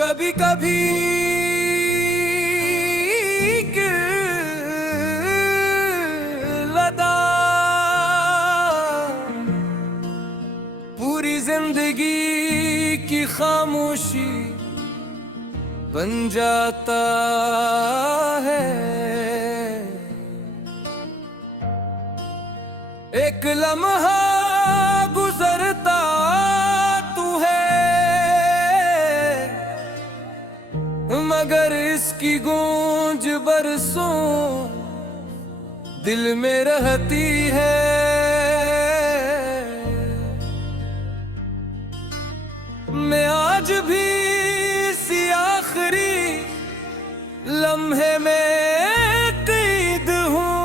कभी कभी लदा पूरी जिंदगी की खामोशी बन जाता है। एक लम्हा गुजरता तू है, मगर इसकी गूंज बरसों दिल में रहती है। मैं आज भी इसी आखिरी लम्हे में कैद हूँ,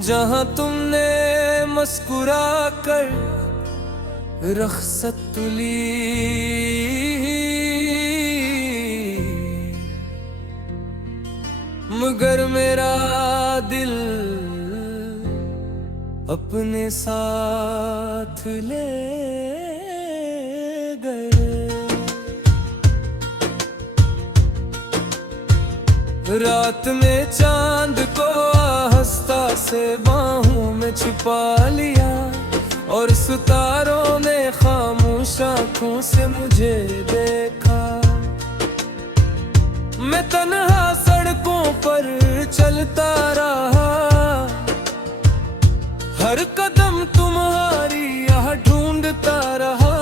जहां तुमने मुस्कुरा कर रख्सत ली, मगर मेरा दिल अपने साथ ले गए। रात में चांद को आहिस्ता से बाहों में छिपा लिया, और सितारों ने खामोश आँखों से मुझे देखा। मैं तन्हा सड़कों पर चलता रहा, हर कदम तुम्हारी यह ढूंढता रहा।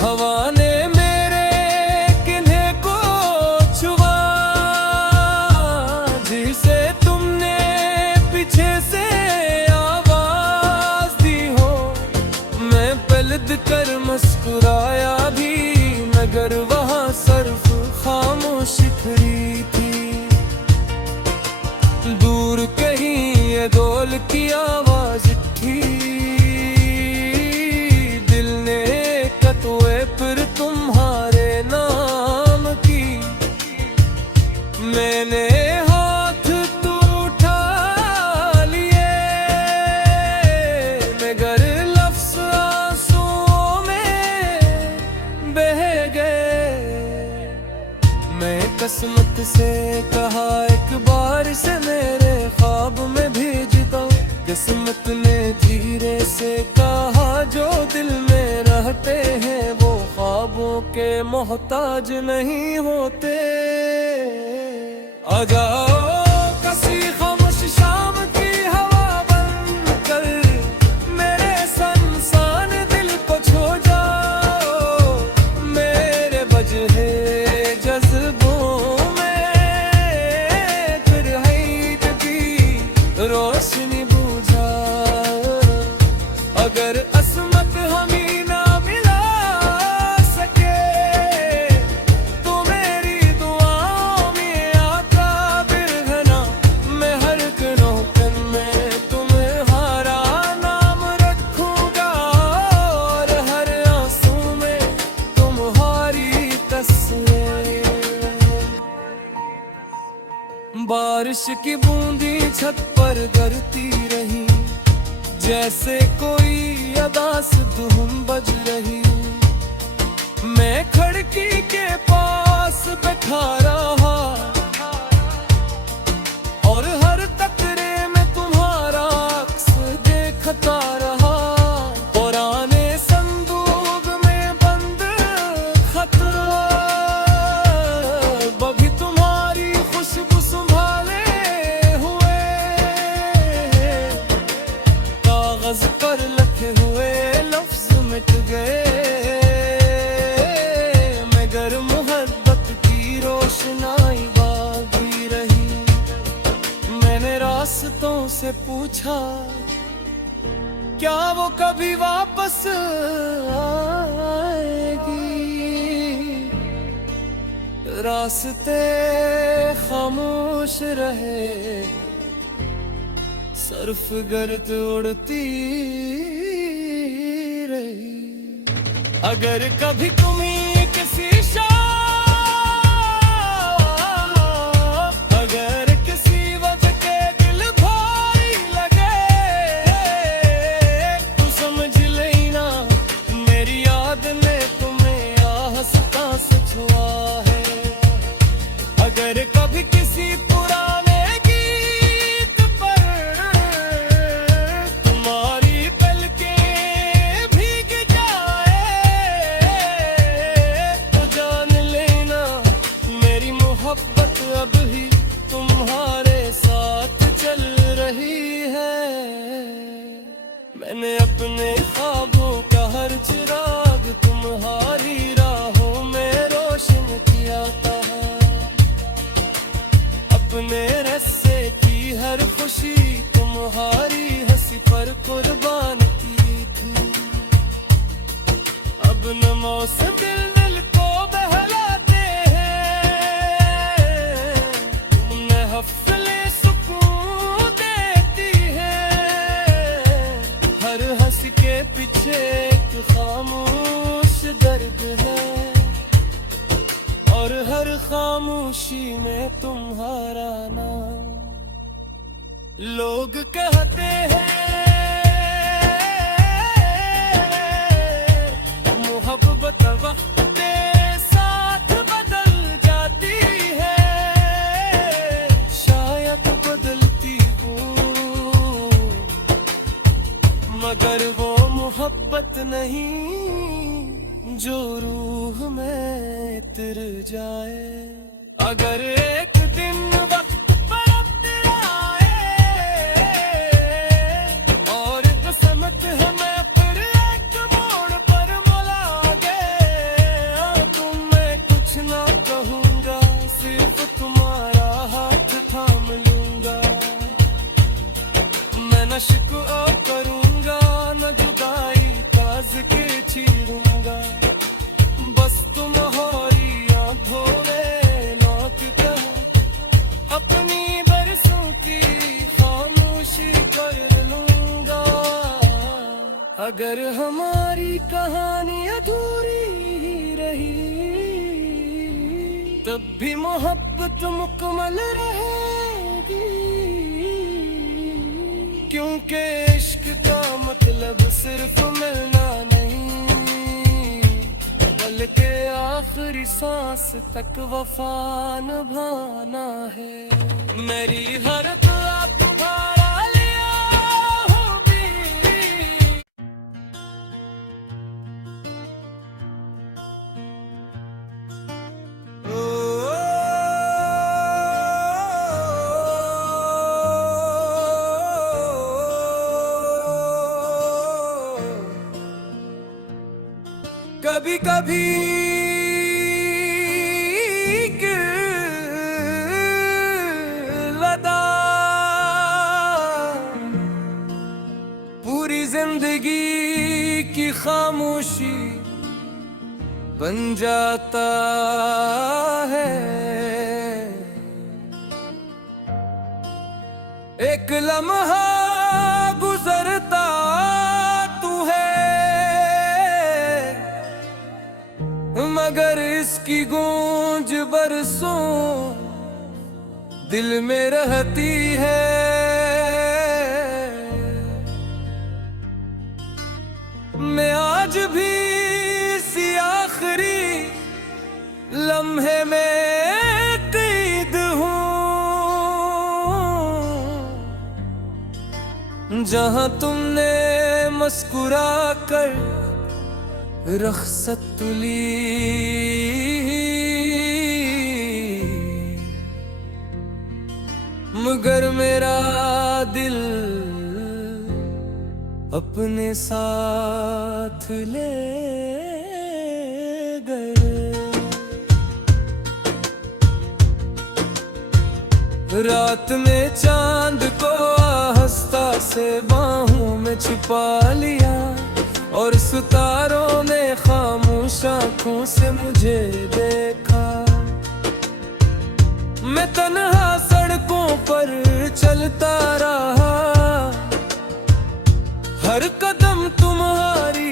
हवा ने मेरे किन्हे को छुआ, जिसे तुमने पीछे से आवाज दी हो। मैं पलट कर मुस्कुराया भी, मगर वहां सिर्फ खामोशी खड़ी थी। दूर कहीं ये ढोल की आवाज थी, दिल ने कतवे फिर तुम्हारे नाम की। मैंने हाथ तो उठा लिए, मगर लफ्ज़ आंसुओं में बह गए। मैं किस्मत से कहा एक बार से मेरे ख्वाब में भेज दो। किस्मत ने धीरे से कहा जो दिल में रहते हैं वो ख्वाबों के मोहताज नहीं होते। आ जाओ किसी खामोश शाम की हवा बनकर, मेरे सनसान दिल को छू जाओ। मेरे वजह जज्बों में फिर है की रोशनी बुझा। अगर असमत हमी ना मिला सके, तो मेरी दुआओं में आका बिरहना। मैं हर नौकन में तुम्हारा नाम रखूंगा, और हर आंसू में तुम्हारी तस्वीर। बारिश की बूंदी छत पर गिरती रही, जैसे कोई अदास धुन बज रही। मैं खिड़की के पास बैठा रहा, और हर कतरे में तुम्हारा अक्स देखता रहा। पुराने संदूक में बंद खत अभी तुम्हारी खुशबू संभाले हुए। कागज पर लिखे हुए लफ्ज मिट गए, मगर मोहब्बत की रोशनाई बाकी रही। मैंने रास्तों से पूछा क्या वो कभी वापस आएगी। रास्ते खामोश रहे, सर्फ गर्द उड़ती रही। अगर कभी तुम्हें किसी अगर किसी वजह के दिल भारी लगे, तो समझ लेना मेरी याद मैंने अपने ख्वाबों का हर चिराग तुम्हारी राहों में रोशन किया था। अपने रस्से की हर खुशी तुम्हारी हंसी पर कुर्बान की थी। अब न मौसम दिल को बहलाते हैं, तुमने हफ्ले सुकून देती है। हर हंसी के पीछे एक खामोश दर्द है, और हर खामोशी में तुम्हारा नाम। लोग कहते हैं मोहब्बत वक्त के साथ बदल जाती है, शायद बदलती हो, मगर वो मोहब्बत नहीं जो रूह में उतर जाए। अगर एक दिन वक्त पर अब तेरा आए और किस्मत हमें फिर एक मोड़ पर मिला दे, तो मैं कुछ ना कहूँगा, सिर्फ तुम्हारा हाथ थाम लूँगा। मैं न शिकवा करूँगा, न जुदाई का जिक्र छेड़ूंगा, बस तुम्हारी आंखों में लौट कर अपनी बरसों की खामोशी कर लूंगा। अगर हमारी कहानी अधूरी ही रही, तब भी मोहब्बत मुकम्मल रहेगी, क्योंकि इश्क का मतलब सिर्फ मिलना नहीं, बल्कि आखिरी सांस तक वफा निभाना है। मेरी हर दुआ तुम्हारा लिया होगी। कभी कभी लदा पूरी जिंदगी की खामोशी बन जाता है। एक लम्हा गुजरता तू है, मगर इसकी गूंज बरसों दिल में रहती है। मैं आज भी इसी आखिरी लम्हे में कैद हूँ, जहाँ तुमने मुस्कुरा कर रख्सत ली, मगर मेरा दिल अपने साथ ले गए। रात में चांद को आहिस्ता से बाहों में छिपा लिया, और सितारों ने खामोश आँखों से मुझे देखा। मैं तन्हा सड़कों पर चलता रहा, हर कदम तुम्हारी